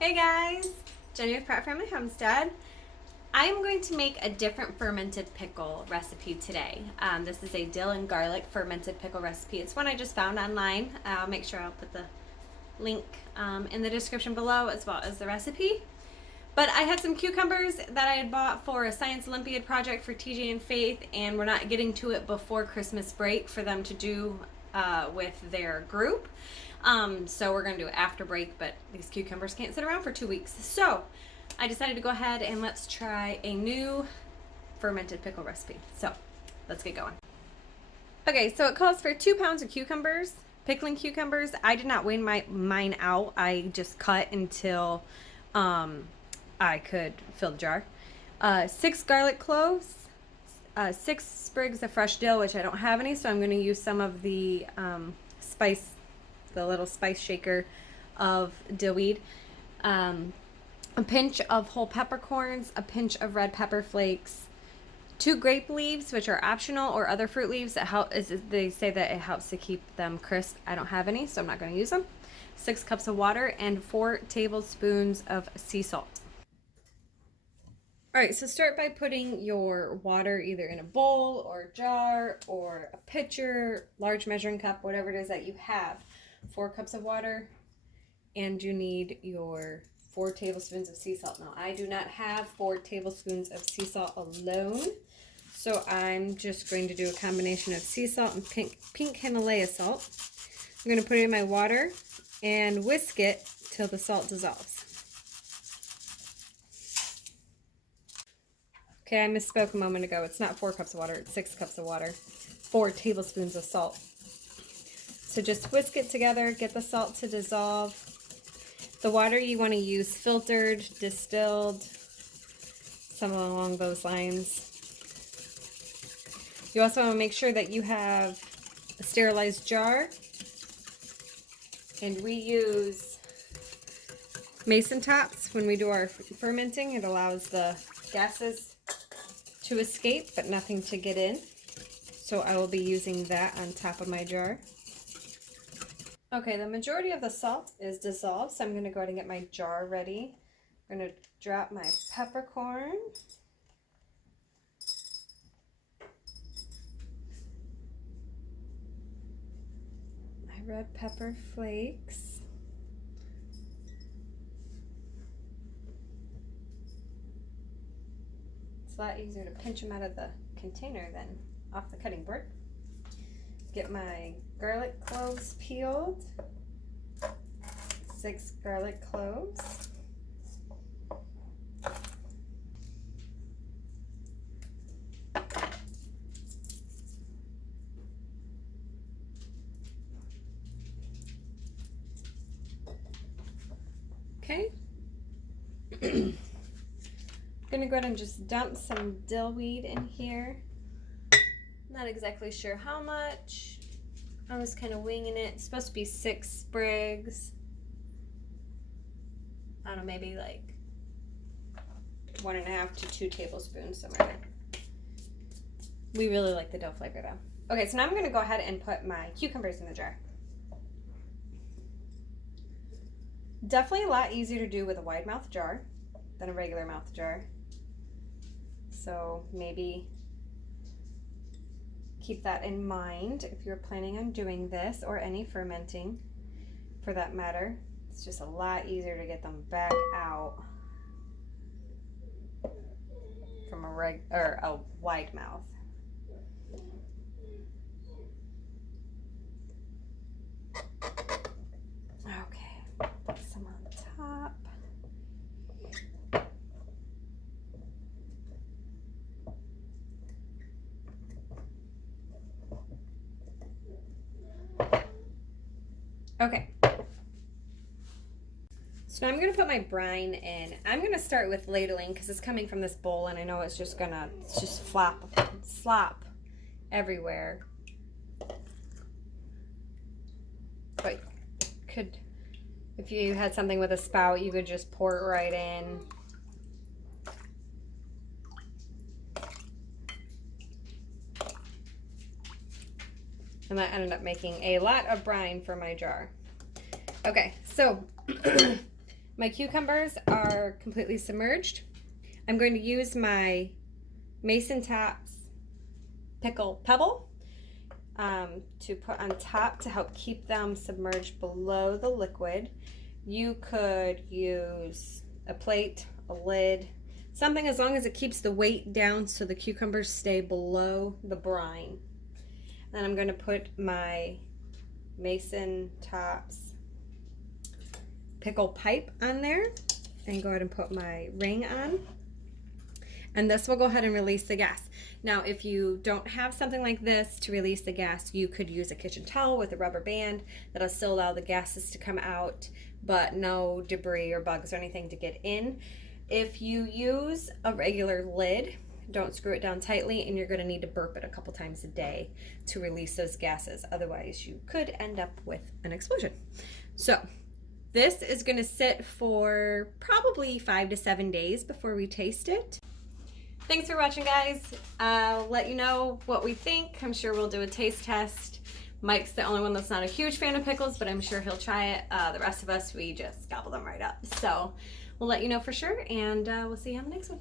Hey guys, Jeni with Pratt Family Homestead. I'm going to make a different fermented pickle recipe today. This is a dill and garlic fermented pickle recipe. It's one I just found online. I'll make sure I'll put the link in the description below as well as the recipe. But I had some cucumbers that I had bought for a Science Olympiad project for TJ and Faith, and we're not getting to it before Christmas break for them to do with their group. So we're going to do it after break, but these cucumbers can't sit around for 2 weeks. So I decided to go ahead and let's try a new fermented pickle recipe. So let's get going. Okay, so it calls for 2 pounds of cucumbers, pickling cucumbers. I did not weigh mine out. I just cut until I could fill the jar. 6 garlic cloves, 6 sprigs of fresh dill, which I don't have any, so I'm going to use some of the spice, the little spice shaker of dill weed. A pinch of whole peppercorns, a pinch of red pepper flakes, 2 grape leaves, which are optional, or other fruit leaves that help. They say that it helps to keep them crisp. I don't have any, so I'm not going to use them. 6 cups of water and 4 tablespoons of sea salt. All right, so start by putting your water either in a bowl or a jar or a pitcher, large measuring cup, whatever it is that you have. 4 cups of water, and you need your 4 tablespoons of sea salt. Now, I do not have 4 tablespoons of sea salt alone, so I'm just going to do a combination of sea salt and pink Himalaya salt. I'm going to put it in my water and whisk it till the salt dissolves. Okay, I misspoke a moment ago. It's not 4 cups of water, it's 6 cups of water, 4 tablespoons of salt. So just whisk it together, get the salt to dissolve. The water you want to use filtered, distilled, something along those lines. You also want to make sure that you have a sterilized jar. And we use Masontop when we do our fermenting. It allows the gases to escape, but nothing to get in. So I will be using that on top of my jar. Okay, the majority of the salt is dissolved, so I'm going to go ahead and get my jar ready. I'm going to drop my peppercorn. My red pepper flakes. It's a lot easier to pinch them out of the container than off the cutting board. Get my garlic cloves peeled. 6 garlic cloves. Okay. I'm gonna go ahead and just dump some dill weed in here. Not exactly sure how much. I was kind of winging it. It's supposed to be 6 sprigs. I don't know, maybe like 1.5 to 2 tablespoons, somewhere there. We really like the dill flavor though. Okay, so now I'm going to go ahead and put my cucumbers in the jar. Definitely a lot easier to do with a wide mouth jar than a regular mouth jar. So maybe keep that in mind if you're planning on doing this, or any fermenting for that matter. It's just a lot easier to get them back out from a wide mouth. Okay, put some on top. Okay, so now I'm going to put my brine in. I'm going to start with ladling because it's coming from this bowl, and I know it's just slop everywhere. But if you had something with a spout, you could just pour it right in. And that ended up making a lot of brine for my jar. Okay, so My cucumbers are completely submerged. I'm going to use my Masontop's pickle pebble to put on top to help keep them submerged below the liquid. You could use a plate, a lid, something as long as it keeps the weight down so the cucumbers stay below the brine. Then I'm going to put my Masontop's pickle pipe on there and go ahead and put my ring on. And this will go ahead and release the gas. Now, if you don't have something like this to release the gas, you could use a kitchen towel with a rubber band that'll still allow the gases to come out, but no debris or bugs or anything to get in. If you use a regular lid, don't screw it down tightly, and you're going to need to burp it a couple times a day to release those gases. Otherwise, you could end up with an explosion. So this is going to sit for probably 5 to 7 days before we taste it. Thanks for watching, guys. I'll let you know what we think. I'm sure we'll do a taste test. Mike's the only one that's not a huge fan of pickles, but I'm sure he'll try it. The rest of us, we just gobble them right up. So we'll let you know for sure, and we'll see you on the next one.